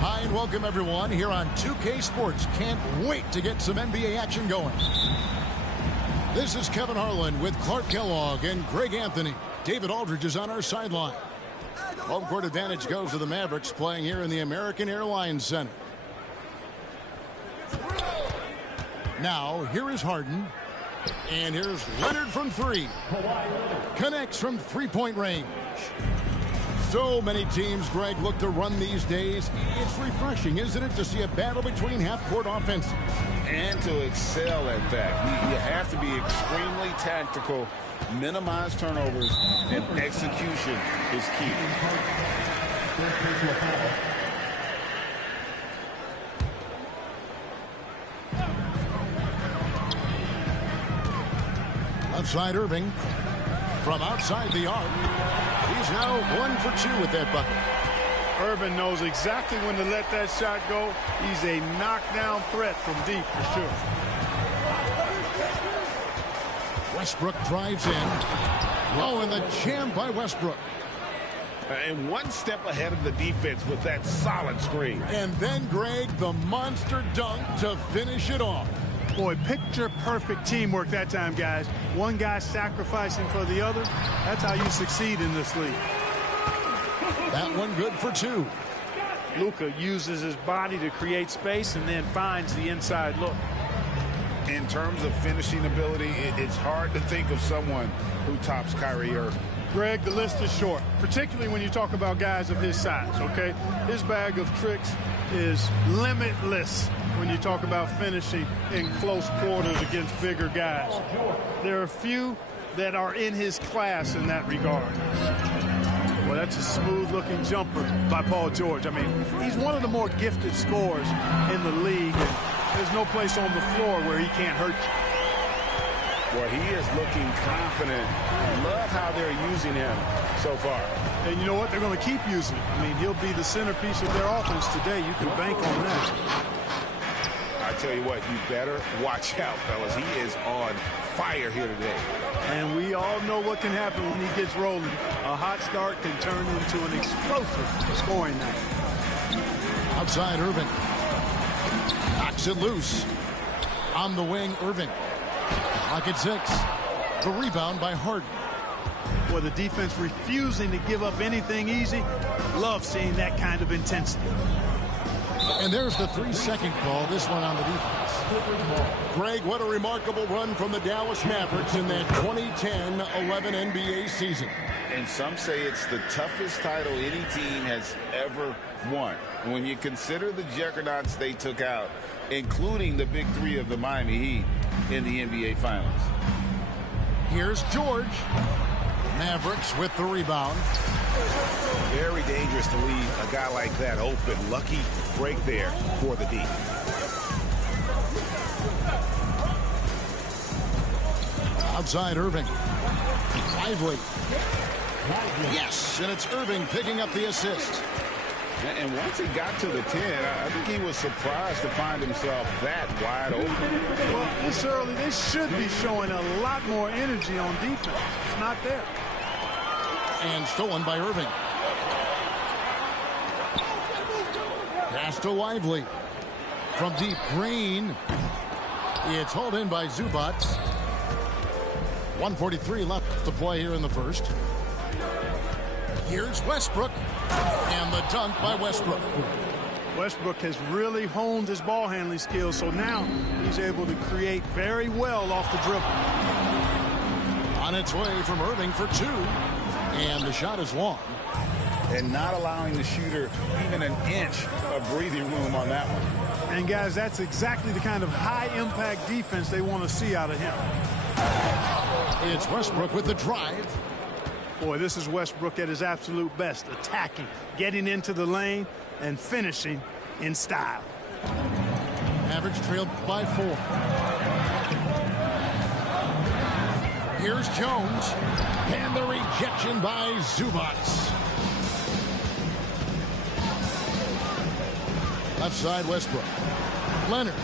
Hi, and welcome everyone here on 2K Sports. Can't wait to get some NBA action going. This is Kevin Harlan with Clark Kellogg and Greg Anthony. David Aldridge is on our sideline. Home court advantage goes to the Mavericks, playing here in the American Airlines Center. Now, here is Harden. And here's Leonard from three. Connects from three-point range. So many teams, Greg, look to run these days. It's refreshing, isn't it, to see a battle between half-court offenses? And to excel at that. You have to be extremely tactical, minimize turnovers, and execution is key. Outside Irving. From outside the arc. He's now 1 for 2 with that bucket. Irvin knows exactly when to let that shot go. He's a knockdown threat from deep for sure. Westbrook drives in. Oh, and the jam by Westbrook. And one step ahead of the defense with that solid screen. And then, Greg, the monster dunk to finish it off. Boy, picture-perfect teamwork that time, guys. One guy sacrificing for the other. That's how you succeed in this league. That one good for 2. Luka uses his body to create space and then finds the inside look. In terms of finishing ability, it's hard to think of someone who tops Kyrie Irving. Greg, the list is short, particularly when you talk about guys of his size, okay? His bag of tricks is limitless when you talk about finishing in close quarters against bigger guys. There are few that are in his class in that regard. Well, that's a smooth-looking jumper by Paul George. I mean, he's one of the more gifted scorers in the league, and there's no place on the floor where he can't hurt you. Well, he is looking confident. Love how they're using him so far. And you know what? They're going to keep using him. I mean, he'll be the centerpiece of their offense today. You can bank on that. I tell you what, you better watch out, fellas. He is on fire here today. And we all know what can happen when he gets rolling. A hot start can turn into an explosive scoring night. Outside Irving. Knocks it loose. On the wing, Irving. Clock at 6. The rebound by Harden. Well, the defense refusing to give up anything easy. Love seeing that kind of intensity. And there's the 3-second call, this one on the defense. Greg, what a remarkable run from the Dallas Mavericks in that 2010-11 NBA season. And some say it's the toughest title any team has ever won. When you consider the juggernauts they took out, including the big three of the Miami Heat in the NBA Finals. Here's George. Mavericks with the rebound. Very dangerous to leave a guy like that open. Lucky break there for the D. Outside Irving. Lively. Yes, and it's Irving picking up the assist. And once he got to the 10, I think he was surprised to find himself that wide open. Well, this early, they should be showing a lot more energy on defense. It's not there. And stolen by Irving. Pass to Lively. From deep, Green. It's hauled in by Zubac. 1:43 left to play here in the first. Here's Westbrook. And the dunk by Westbrook. Westbrook has really honed his ball handling skills, so now he's able to create very well off the dribble. On its way from Irving for 2. And the shot is long. And not allowing the shooter even an inch of breathing room on that one. And guys, that's exactly the kind of high-impact defense they want to see out of him. It's Westbrook with the drive. Boy, this is Westbrook at his absolute best, attacking, getting into the lane, and finishing in style. Mavericks trailed by 4. Here's Jones. And the rejection by Zubac. Left side, Westbrook. Leonard.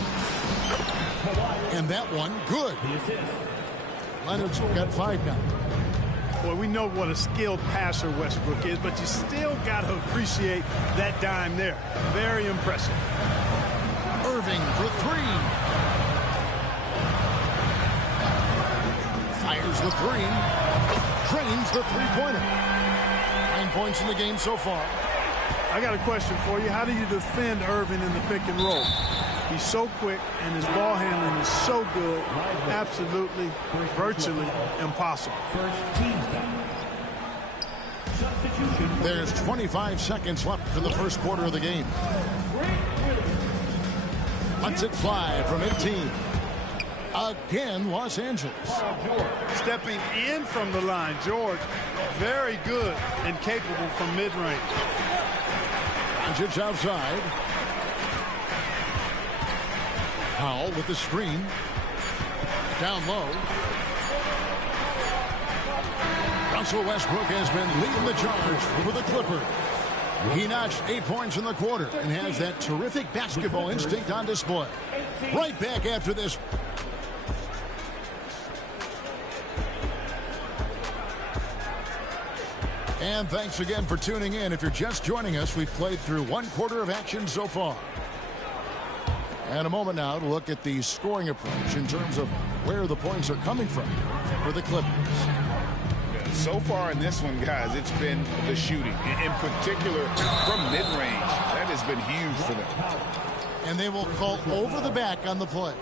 And that one, good. Leonard's got 5 now. Boy, we know what a skilled passer Westbrook is, but you still got to appreciate that dime there. Very impressive. Irving for 3. Fires the 3. Drains the three-pointer. 9 points in the game so far. I got a question for you. How do you defend Irving in the pick and roll? He's so quick, and his ball handling is so good. Absolutely, virtually impossible. There's 25 seconds left for the first quarter of the game. Lets it fly from 18. Again, Los Angeles. Stepping in from the line, George, very good and capable from mid-range. Doncic outside. Powell with the screen. Down low. Russell Westbrook has been leading the charge for the Clippers. He notched 8 points in the quarter and has that terrific basketball instinct on display. Right back after this. And thanks again for tuning in. If you're just joining us, we've played through 1 quarter of action so far. And a moment now to look at the scoring approach in terms of where the points are coming from for the Clippers. So far in this one, guys, it's been the shooting, in particular from mid-range. That has been huge for them. And they will call over the back on the play.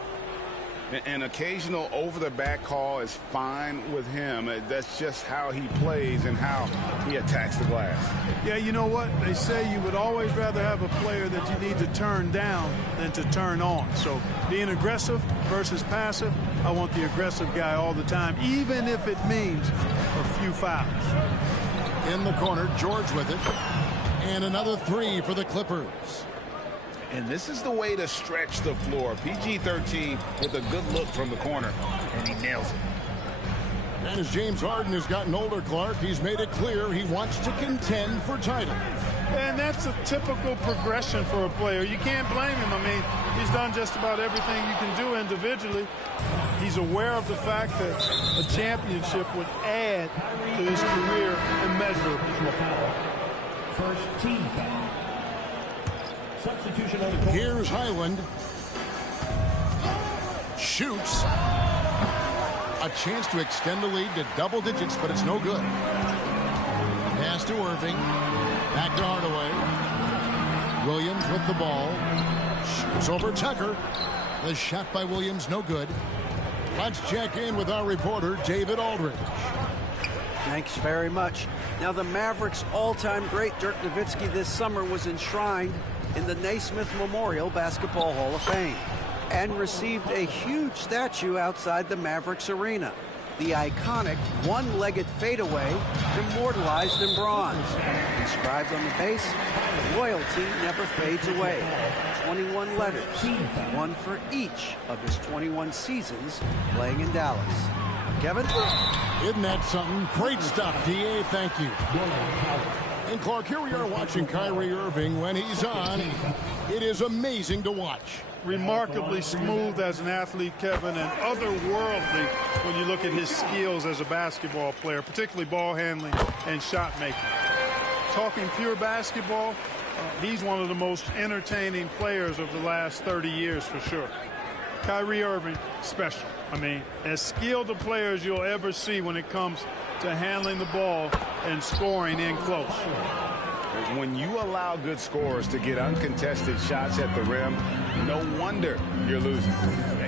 An occasional over-the-back call is fine with him. That's just how he plays and how he attacks the glass. Yeah, you know what? They say you would always rather have a player that you need to turn down than to turn on. So being aggressive versus passive, I want the aggressive guy all the time, even if it means a few fouls. In the corner, George with it. And another 3 for the Clippers. And this is the way to stretch the floor. PG-13 with a good look from the corner, and he nails it. And as James Harden has gotten older, Clark, he's made it clear he wants to contend for titles. And that's a typical progression for a player. You can't blame him. I mean, he's done just about everything you can do individually. He's aware of the fact that a championship would add to his career immeasurably. First team foul. Here's Highland. Shoots. A chance to extend the lead to double digits, but it's no good. Pass to Irving. Back to Hardaway. Williams with the ball. Shoots over Tucker. The shot by Williams, no good. Let's check in with our reporter, David Aldridge. Thanks very much. Now, the Mavericks' all-time great Dirk Nowitzki this summer was enshrined in the Naismith Memorial Basketball Hall of Fame and received a huge statue outside the Mavericks arena. The iconic one-legged fadeaway immortalized in bronze. Inscribed on the base, loyalty never fades away. 21 letters, one for each of his 21 seasons playing in Dallas. Kevin? Isn't that something? Great stuff, D.A. Thank you. And Clark, here we are watching Kyrie Irving. When he's on, it is amazing to watch. Remarkably smooth as an athlete, Kevin, and otherworldly when you look at his skills as a basketball player, particularly ball handling and shot making. Talking pure basketball, he's one of the most entertaining players of the last 30 years for sure. Kyrie Irving, special. I mean, as skilled a player as you'll ever see when it comes to handling the ball and scoring in close. When you allow good scorers to get uncontested shots at the rim, no wonder you're losing.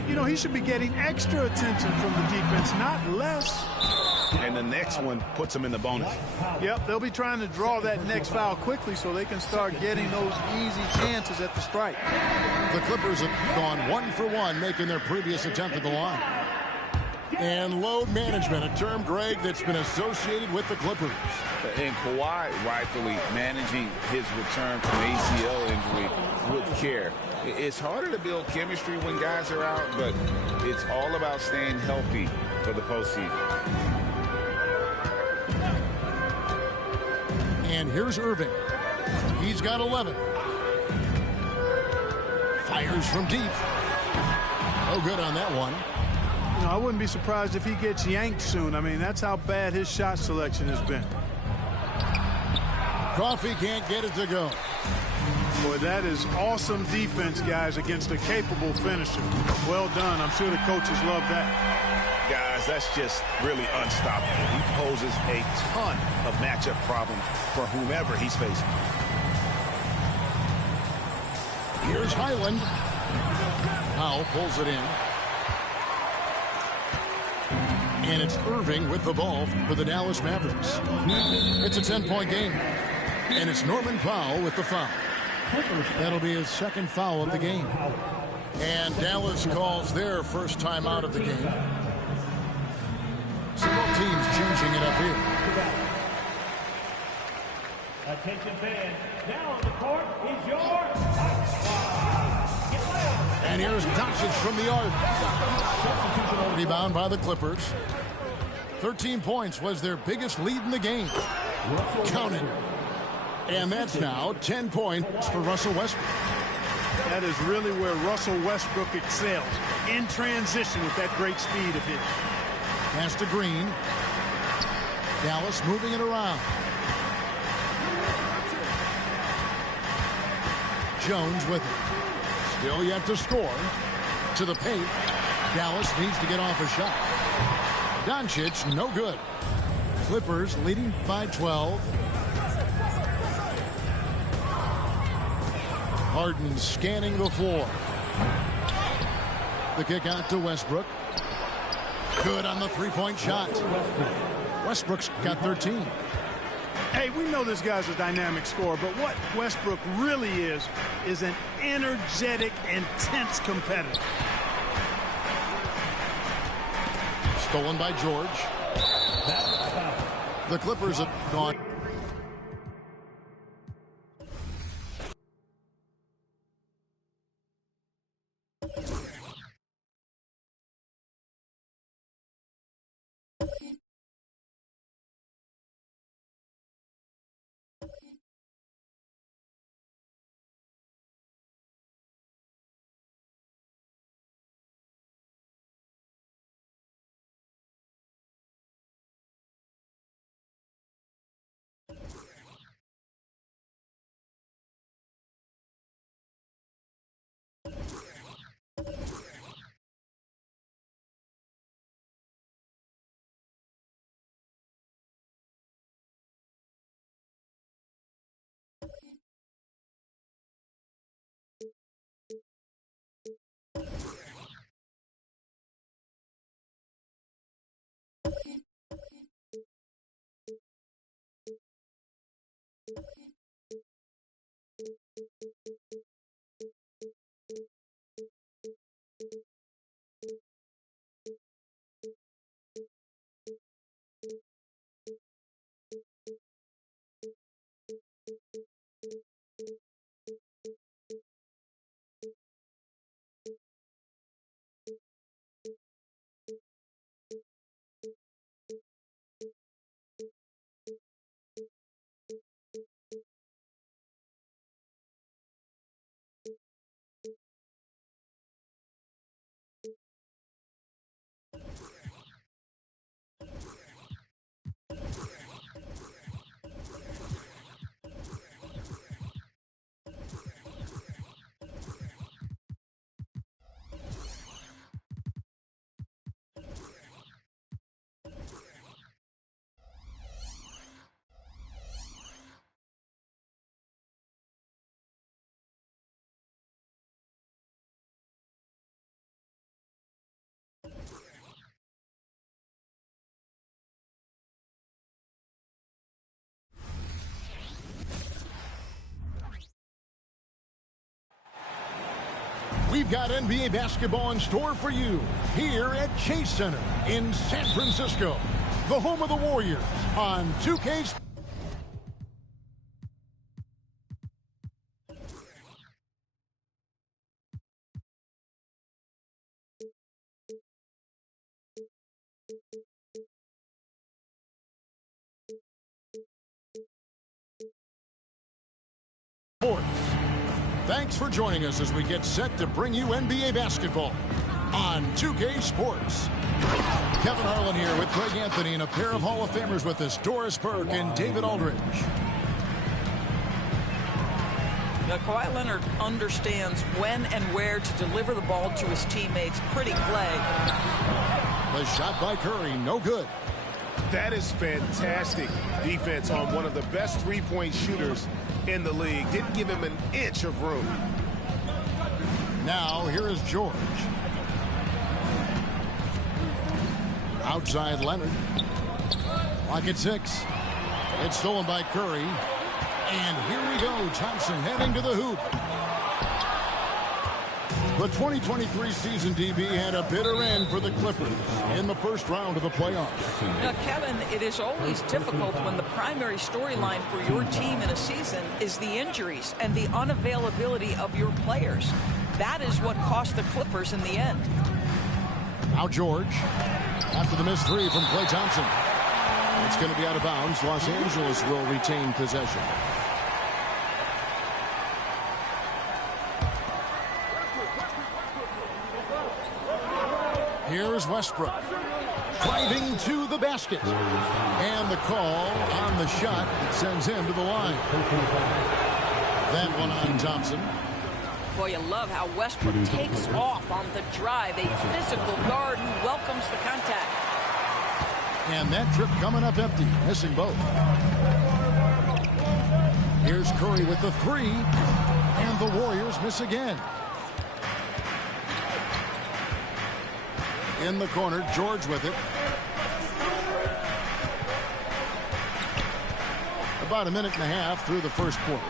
You know, he should be getting extra attention from the defense, not less. And the next one puts him in the bonus. Yep, they'll be trying to draw that next foul quickly so they can start getting those easy chances at the strike. The Clippers have gone 1 for 1, making their previous attempt at the line. And load management, a term, Greg, that's been associated with the Clippers. And Kawhi rightfully managing his return from ACL injury with care. It's harder to build chemistry when guys are out, but it's all about staying healthy for the postseason. And here's Irving. He's got 11. Fires from deep. No good on that one. You know, I wouldn't be surprised if he gets yanked soon. I mean, that's how bad his shot selection has been. Coffee can't get it to go. Boy, that is awesome defense, guys, against a capable finisher. Well done. I'm sure the coaches love that. Guys, that's just really unstoppable. He poses a ton of matchup problems for whomever he's facing. Here's Highland. Powell pulls it in. And it's Irving with the ball for the Dallas Mavericks. It's a 10-point game. And it's Norman Powell with the foul. That'll be his second foul of the game. And Dallas calls their first time out of the game. So both teams changing it up here. Attention fans, now on the court is your... And here's Doncic from the arc. Rebound by the Clippers. 13 points was their biggest lead in the game. Count it. And that's now 10 points for Russell Westbrook. That is really where Russell Westbrook excels. In transition with that great speed of his. Pass to Green. Dallas moving it around. Jones with it. Still yet to score. To the paint. Dallas needs to get off a shot. Doncic, no good. Clippers leading by 12. Harden scanning the floor. The kick out to Westbrook. Good on the three-point shot. Westbrook's got 13. Hey, we know this guy's a dynamic scorer, but what Westbrook really is an energetic, intense competitor. Stolen by George. The Clippers have gone We've got NBA basketball in store for you here at Chase Center in San Francisco, the home of the Warriors on 2K Sports. Thanks for joining us as we get set to bring you NBA basketball on 2K Sports. Kevin Harlan here with Greg Anthony and a pair of Hall of Famers with us, Doris Burke and David Aldridge. Now, Kawhi Leonard understands when and where to deliver the ball to his teammates. Pretty play. The shot by Curry, no good. That is fantastic defense on one of the best three-point shooters in the league. Didn't give him an inch of room. Now, here is George. Outside Leonard. Clock at 6. It's stolen by Curry. And here we go. Thompson heading to the hoop. The 2023 season, DB, had a bitter end for the Clippers in the first round of the playoffs. Now, Kevin, it is always difficult when the primary storyline for your team in a season is the injuries and the unavailability of your players. That is what cost the Clippers in the end. Now George, after the missed three from Klay Thompson. It's going to be out of bounds. Los Angeles will retain possession. Here's Westbrook driving to the basket. And the call on the shot that sends him to the line. That one on Thompson. Boy, you love how Westbrook takes off on the drive. A physical guard who welcomes the contact. And that trip coming up empty, missing both. Here's Curry with the three. And the Warriors miss again. In the corner, George with it. About a minute and a half through the first quarter.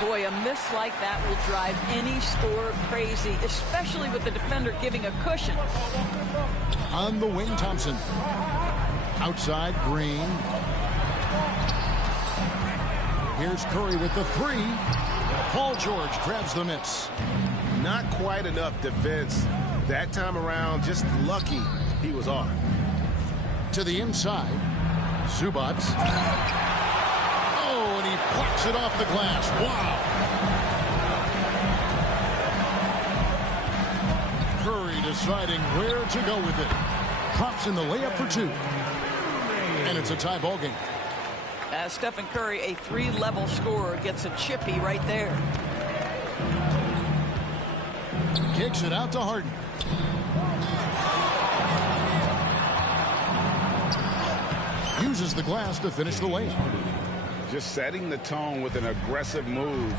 Boy, a miss like that will drive any scorer crazy, especially with the defender giving a cushion. On the wing, Thompson. Outside, Green. Here's Curry with the three. Paul George grabs the miss. Not quite enough defense that time around. Just lucky he was off. To the inside. Zubac. Oh, and he plucks it off the glass. Wow. Curry deciding where to go with it. Drops in the layup for two. And it's a tie ball game. Stephen Curry, a three-level scorer, gets a chippy right there. Kicks it out to Harden. Uses the glass to finish the layup. Just setting the tone with an aggressive move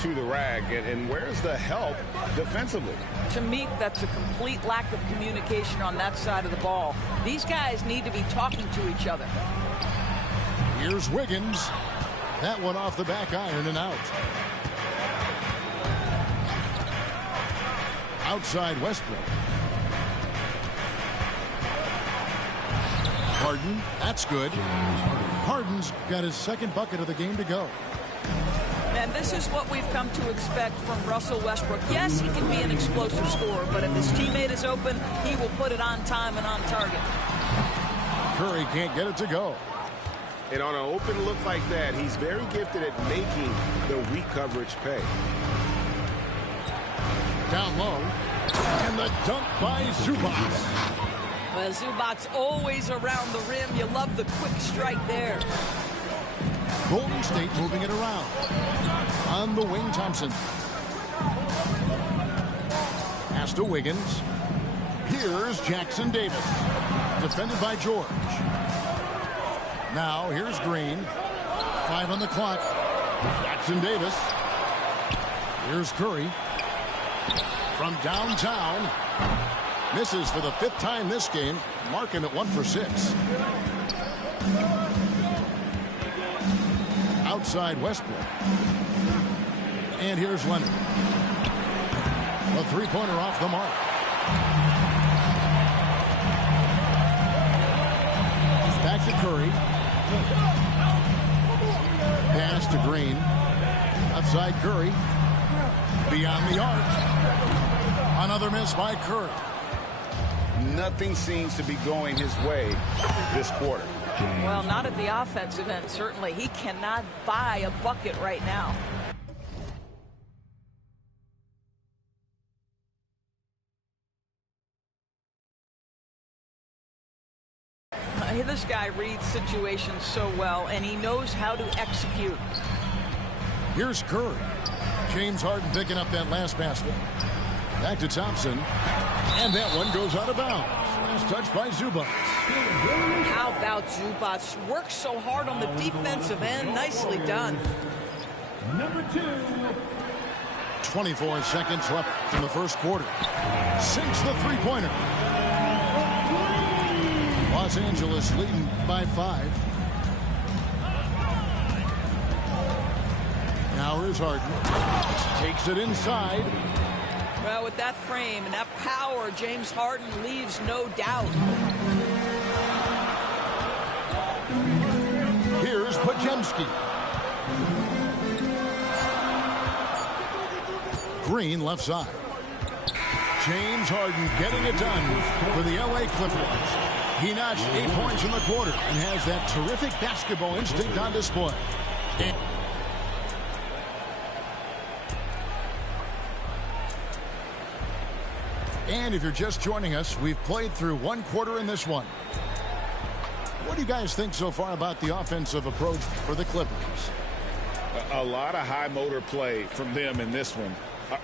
to the rack. And where's the help defensively? To me, that's a complete lack of communication on that side of the ball. These guys need to be talking to each other. Here's Wiggins. That one off the back iron and out. Outside Westbrook. Harden, that's good. Harden's got his second bucket of the game to go. And this is what we've come to expect from Russell Westbrook. Yes, he can be an explosive scorer, but if his teammate is open, he will put it on time and on target. Curry can't get it to go. And on an open look like that, he's very gifted at making the weak coverage pay. Down low. And the dunk by Zubac. Well, Zubac's always around the rim. You love the quick strike there. Golden State moving it around. On the wing, Thompson. Pass to Wiggins. Here's Jackson Davis. Defended by George. Now, here's Green. 5 on the clock. Jackson Davis. Here's Curry. From downtown. Misses for the 5th time this game. Marking it 1 for 6. Outside Westbrook. And here's Leonard. A three-pointer off the mark. Back to Curry. Pass to Green. Outside Curry. Beyond the arc. Another miss by Curry. Nothing seems to be going his way this quarter. Well, not at the offensive end, certainly. He cannot buy a bucket right now. This guy reads situations so well, and he knows how to execute. Here's Curry. James Harden picking up that last basket. Back to Thompson. And that one goes out of bounds. Last touch by Zubac. How about Zubac? Works so hard on the defensive end. Nicely done. Number 2. 24 seconds left in the first quarter. Sinks the three-pointer. Los Angeles leading by 5. Now here's Harden. Takes it inside. Well, with that frame and that power, James Harden leaves no doubt. Here's Podziemski. Green left side. James Harden getting it done for the LA Clippers. He notched 8 points in the quarter and has that terrific basketball instinct on display. And if you're just joining us, we've played through one quarter in this one. What do you guys think so far about the offensive approach for the Clippers? A lot of high motor play from them in this one,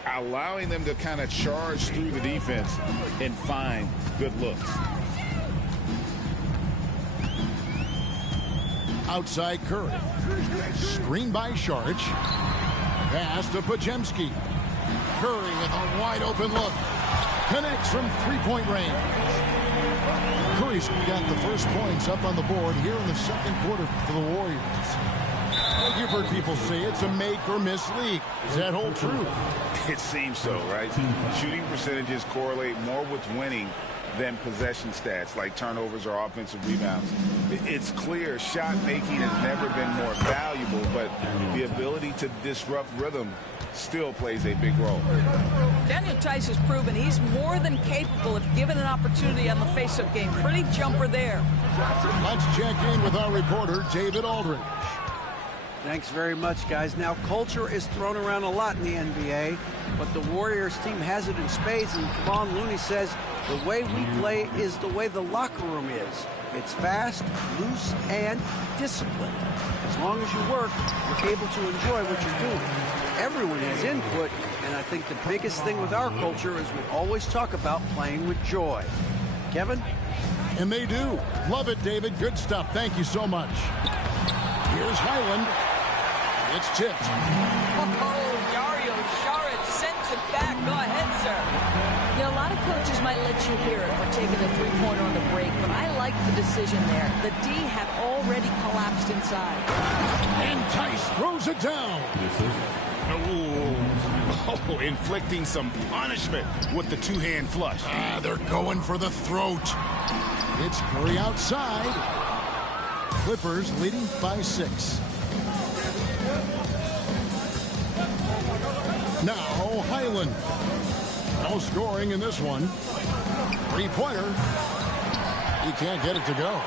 allowing them to kind of charge through the defense and find good looks. Outside Curry. Screen by Saric. Pass to Podziemski. Curry with a wide open look. Connects from three-point range. Curry's got the first points up on the board here in the second quarter for the Warriors. You've heard people say it's a make or miss league. Does that hold true? It seems so, right? Shooting percentages correlate more with winning than possession stats like turnovers or offensive rebounds. It's clear shot making has never been more valuable, but the ability to disrupt rhythm still plays a big role. Daniel Theis has proven he's more than capable if given an opportunity on the face-up game. Pretty jumper there. Let's check in with our reporter, David Aldridge. Thanks very much, guys. Now, culture is thrown around a lot in the NBA, but the Warriors team has it in spades, and Kevon Looney says the way we play is the way the locker room is. It's fast, loose, and disciplined. As long as you work, you're able to enjoy what you're doing. Everyone has input, and I think the biggest thing with our culture is we always talk about playing with joy. Kevin? And they do. Love it, David. Good stuff. Thank you so much. Here's Highland. It's tipped. Oh, Dario Saric sends it back. Go ahead, sir. You know, a lot of coaches might let you hear it for taking a three-pointer on the break, but I like the decision there. The D had already collapsed inside. And Theis throws it down. Oh, inflicting some punishment with the two-hand flush. They're going for the throat. It's Curry outside. Clippers leading by 6. Now Highland. No scoring in this one. Three-pointer. He can't get it to go.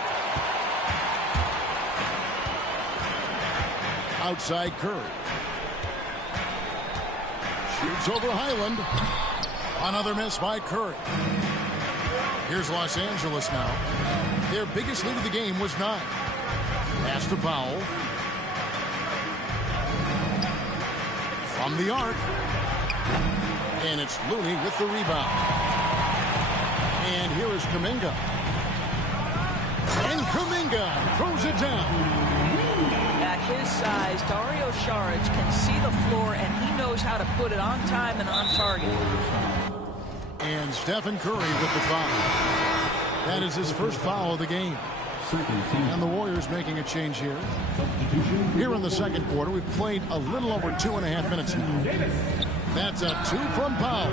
Outside Curry. Shoots over Highland. Another miss by Curry. Here's Los Angeles now. Their biggest lead of the game was 9. Pass to Powell. From the arc. And it's Looney with the rebound. And here is Kuminga. And Kuminga throws it down. At his size, Dario Saric can see the floor, and he knows how to put it on time and on target. And Stephen Curry with the foul. That is his first foul of the game. And the Warriors making a change here. Here in the second quarter, we've played a little over 2.5 minutes now. That's a 2 from Powell.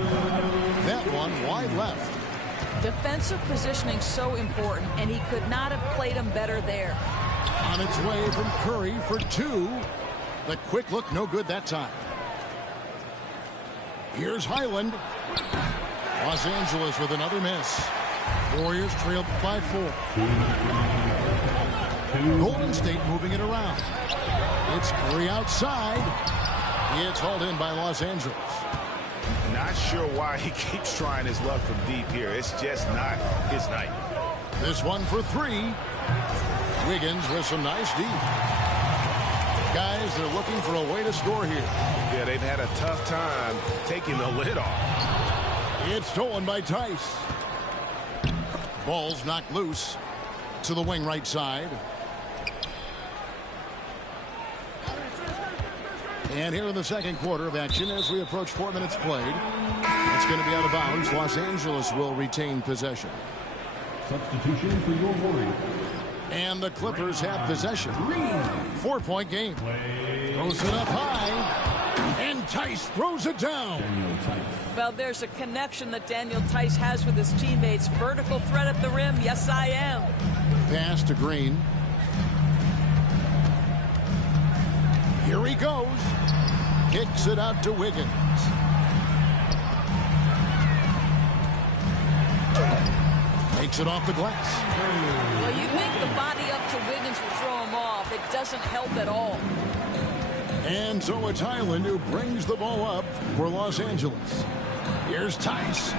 That one wide left. Defensive positioning so important, and he could not have played him better there. On its way from Curry for 2. The quick look, no good that time. Here's Highland. Los Angeles with another miss. Warriors trailed by 4. Golden State moving it around. It's Curry outside. It's hauled in by Los Angeles. Not sure why he keeps trying his luck from deep here. It's just not his night. This one for 3. Wiggins with some nice D. Guys, they're looking for a way to score here. Yeah, they've had a tough time taking the lid off. It's stolen by Tice. Ball's knocked loose to the wing right side. And here in the second quarter of action, as we approach 4 minutes played, it's going to be out of bounds. Los Angeles will retain possession. Substitution for your Warriors. And the Clippers have possession. 4-point game. Throws it up high. And Tice throws it down. Well, there's a connection that Daniel Tice has with his teammates. Vertical threat at the rim. Yes, I am. Pass to Green. Here he goes. Kicks it out to Wiggins. Takes it off the glass. Well, you think the body up to Wiggins will throw him off. It doesn't help at all. And so it's Highland who brings the ball up for Los Angeles. Here's Tice.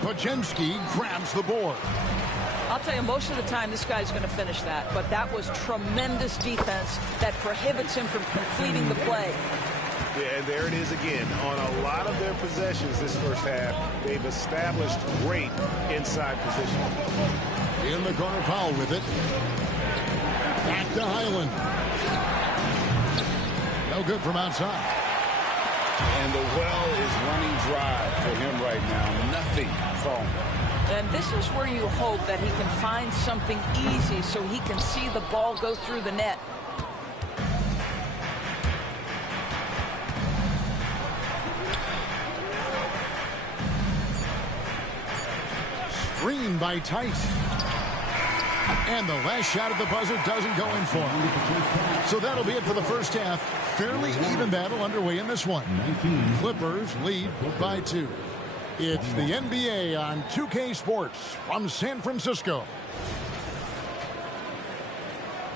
Podziemski grabs the board. I'll tell you, most of the time this guy's going to finish that. But that was tremendous defense that prohibits him from completing the play. Yeah, and there it is again. On a lot of their possessions this first half, they've established great inside position. In the corner, Powell with it. Back to Highland. No good from outside. And the well is running dry for him right now. Nothing falling. And this is where you hope that he can find something easy so he can see the ball go through the net. Screen by Tice. And the last shot at the buzzer doesn't go in for him. So that'll be it for the first half. Fairly even battle underway in this one. Clippers lead by 2. It's the NBA on 2K Sports from San Francisco.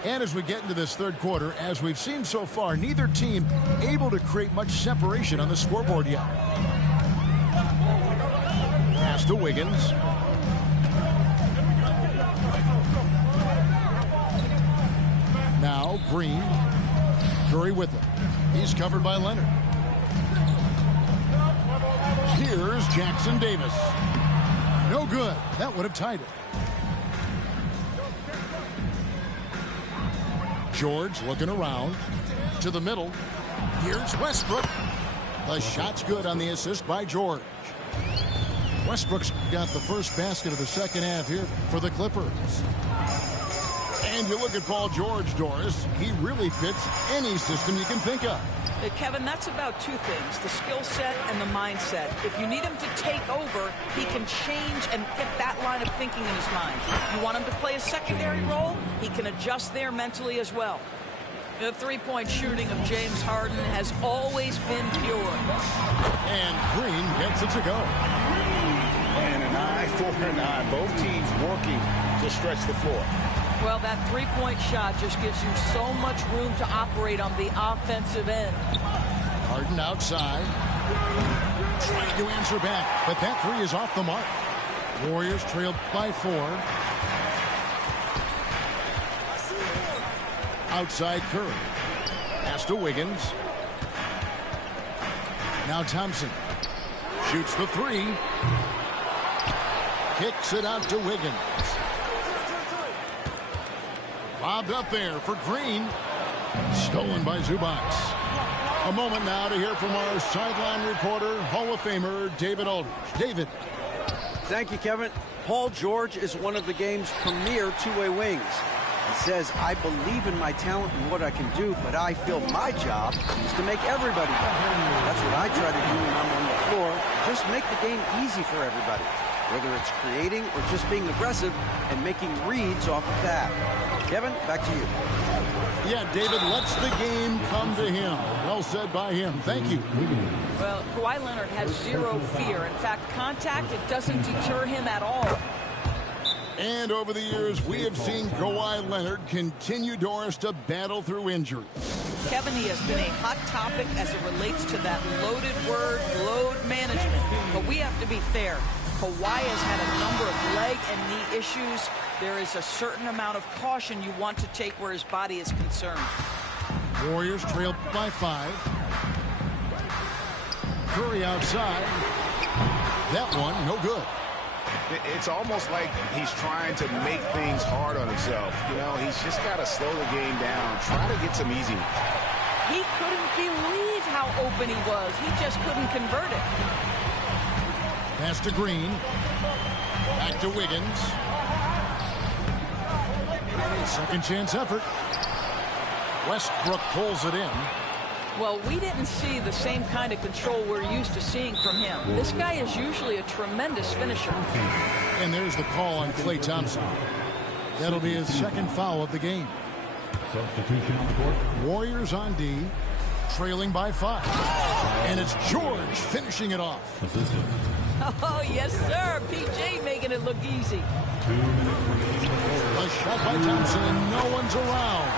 And as we get into this third quarter, as we've seen so far, neither team able to create much separation on the scoreboard yet. Pass to Wiggins. Now Green. Curry with him. He's covered by Leonard. Here's Jackson Davis. No good. That would have tied it. George looking around to the middle. Here's Westbrook. The shot's good on the assist by George. Westbrook's got the first basket of the second half here for the Clippers. And you look at Paul George, Doris, he really fits any system you can think of. Kevin, that's about 2 things, the skill set and the mindset. If you need him to take over, he can change and get that line of thinking in his mind. You want him to play a secondary role, he can adjust there mentally as well. The three-point shooting of James Harden has always been pure. And Green gets it to go. And an eye for an eye. Both teams working to stretch the floor. Well, that three-point shot just gives you so much room to operate on the offensive end. Harden outside. Trying to answer back, but that three is off the mark. Warriors trailed by 4. Outside Curry. Pass to Wiggins. Now Thompson. Shoots the 3. Kicks it out to Wiggins. Bobbed up there for Green. Stolen by Zubac. A moment now to hear from our sideline reporter, Hall of Famer David Aldridge. David. Thank you, Kevin. Paul George is one of the game's premier two-way wings. He says, I believe in my talent and what I can do, but I feel my job is to make everybody better. That's what I try to do when I'm on the floor, just make the game easy for everybody, whether it's creating or just being aggressive and making reads off of that. Kevin, back to you. Yeah, David lets the game come to him. Well said by him. Thank you. Well, Kawhi Leonard has zero fear. In fact, contact, it doesn't deter him at all. And over the years, we have seen Kawhi Leonard continue, Doris, to battle through injury. Kevin, he has been a hot topic as it relates to that loaded word, load management. But we have to be fair. Kawhi has had a number of leg and knee issues. There is a certain amount of caution you want to take where his body is concerned. Warriors trail by 5. Curry outside. That one, no good. It's almost like he's trying to make things hard on himself. You know, he's just got to slow the game down, try to get some easy. He couldn't believe how open he was. He just couldn't convert it. Pass to Green. Back to Wiggins. Second chance effort. Westbrook pulls it in. Well, we didn't see the same kind of control we're used to seeing from him. This guy is usually a tremendous finisher. And there's the call on Klay Thompson. That'll be his second foul of the game. Substitution on the court. Warriors on D, trailing by 5. And it's George finishing it off. Assistant. Oh, yes, sir. PJ making it look easy. 2 minutes remaining. A shot by Thompson, and no one's around.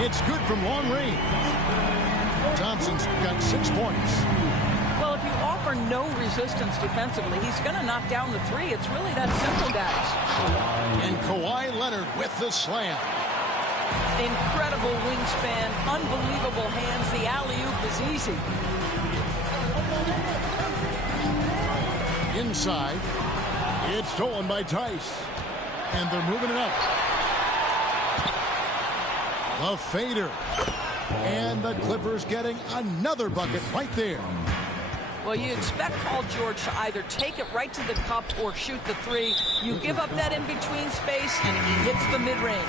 It's good from long range. Thompson's got 6 points. Well, if you offer no resistance defensively, he's going to knock down the 3. It's really that simple, guys. And Kawhi Leonard with the slam. Incredible wingspan, unbelievable hands. The alley-oop is easy. Inside, it's stolen by Tice. And they're moving it up. The fader. And the Clippers getting another bucket right there. Well, you expect Paul George to either take it right to the cup or shoot the 3. You give up that in-between space, and he hits the mid-range.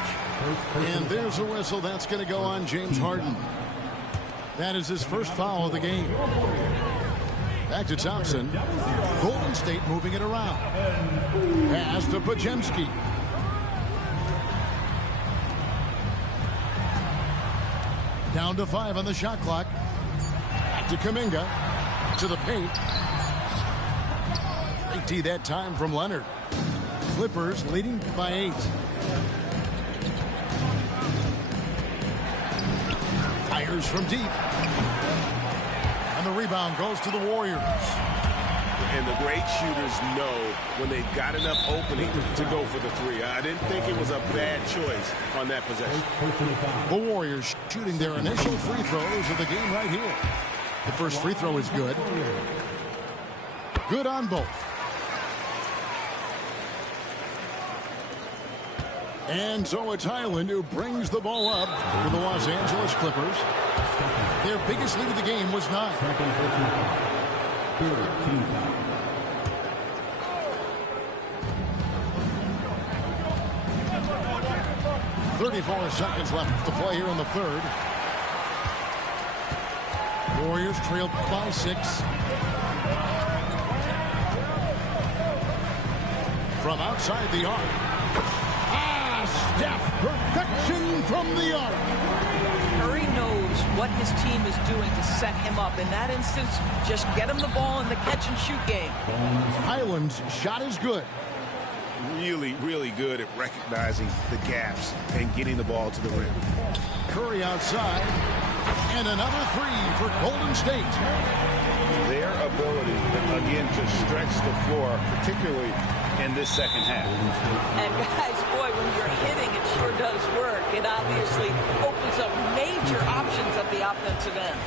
And there's a whistle. That's going to go on James Harden. That is his first foul of the game. Back to Thompson. Golden State moving it around. Pass to Podziemski. Down to 5 on the shot clock. Back to Kuminga. To the paint. Great tee that time from Leonard. Clippers leading by 8. Fires from deep. And the rebound goes to the Warriors. And the great shooters know when they've got enough opening to go for the 3. I didn't think it was a bad choice on that possession. The Warriors shooting their initial free throws of the game right here. The first free throw is good. Good on both. And so it's Highland who brings the ball up for the Los Angeles Clippers. Their biggest lead of the game was 9. 34 seconds left to play here in the third. Warriors trailed by 6. From outside the arc. Steph, perfection from the arc. Curry knows what his team is doing to set him up. In that instance, just get him the ball in the catch-and-shoot game. Highland's shot is good. Really, really good at recognizing the gaps and getting the ball to the rim. Curry outside. And another 3 for Golden State. Their ability, again, to stretch the floor, particularly in this second half. And guys, boy, when you're hitting, it sure does work. It obviously opens up major options at the offensive end.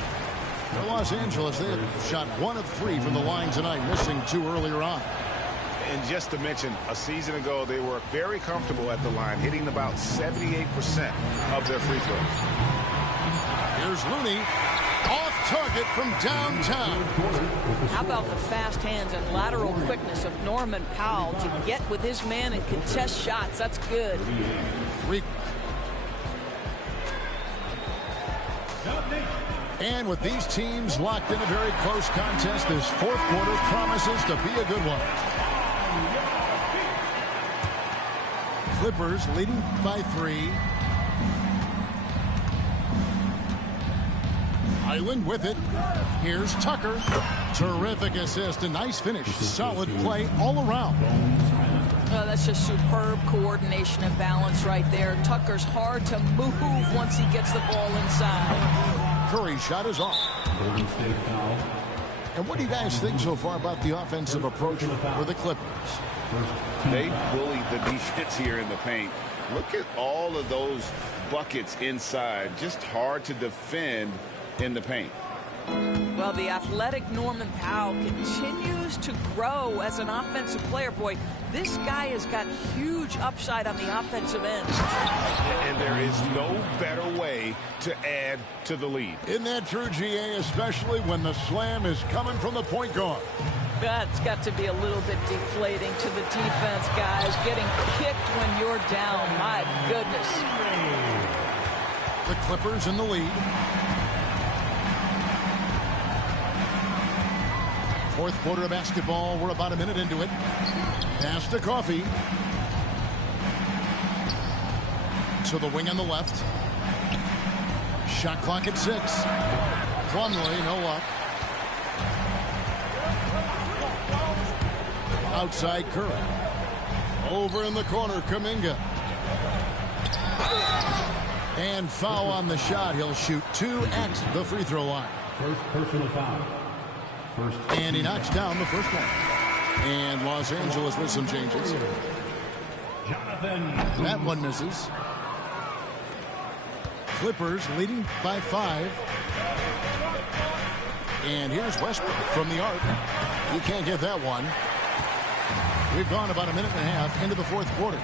For Los Angeles, they have shot 1 of 3 from the line tonight, missing 2 earlier on. And just to mention, a season ago, they were very comfortable at the line, hitting about 78% of their free throws. Here's Looney. Off target from downtown. How about the fast hands and lateral quickness of Norman Powell to get with his man and contest shots? That's good. And with these teams locked in a very close contest, this fourth quarter promises to be a good one. Clippers leading by 3. Island with it. Here's Tucker. Terrific assist. A nice finish. Solid play all around. Oh, that's just superb coordination and balance right there. Tucker's hard to move once he gets the ball inside. Curry's shot is off. Golden State foul. And what do you guys think so far about the offensive approach for the Clippers? They bullied the defense here in the paint. Look at all of those buckets inside. Just hard to defend in the paint. Well, the athletic Norman Powell continues to grow as an offensive player. Boy, this guy has got huge upside on the offensive end. And there is no better way to add to the lead. Isn't that true, GA, especially when the slam is coming from the point guard? That's got to be a little bit deflating to the defense, guys. Getting kicked when you're down. My goodness. The Clippers in the lead. Fourth quarter of basketball. We're about a minute into it. Pass to Coffee. To the wing on the left. Shot clock at 6. Plumlee, no luck. Outside Curry. Over in the corner, Kuminga. And foul on the shot. He'll shoot 2 at the free throw line. First personal foul. And he knocks down the first one. And Los Angeles with some changes. That one misses. Clippers leading by 5. And here's Westbrook from the arc. He can't get that one. We've gone about a minute and a half into the fourth quarter.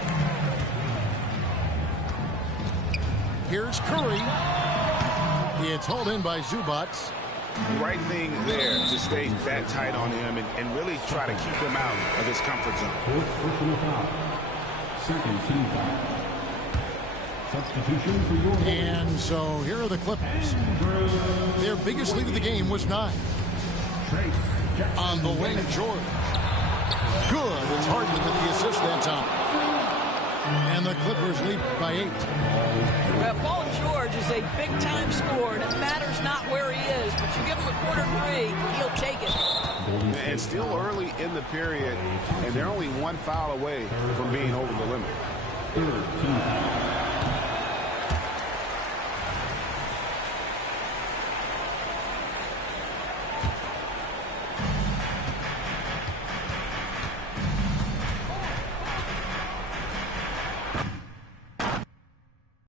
Here's Curry. It's hauled in by Zubac. Right thing there to stay that tight on him and really try to keep him out of his comfort zone. Fourth personal foul. Second team foul. Substitution for your And so here are the Clippers. Their biggest lead of the game was 9. On the wing, Jordan. Good. It's Harden with the assist that time. And the Clippers lead by 8. Well, Paul George is a big-time scorer, and it matters not where he is, but you give him a corner 3, he'll take it. And still early in the period, and they're only 1 foul away from being over the limit. Third team foul.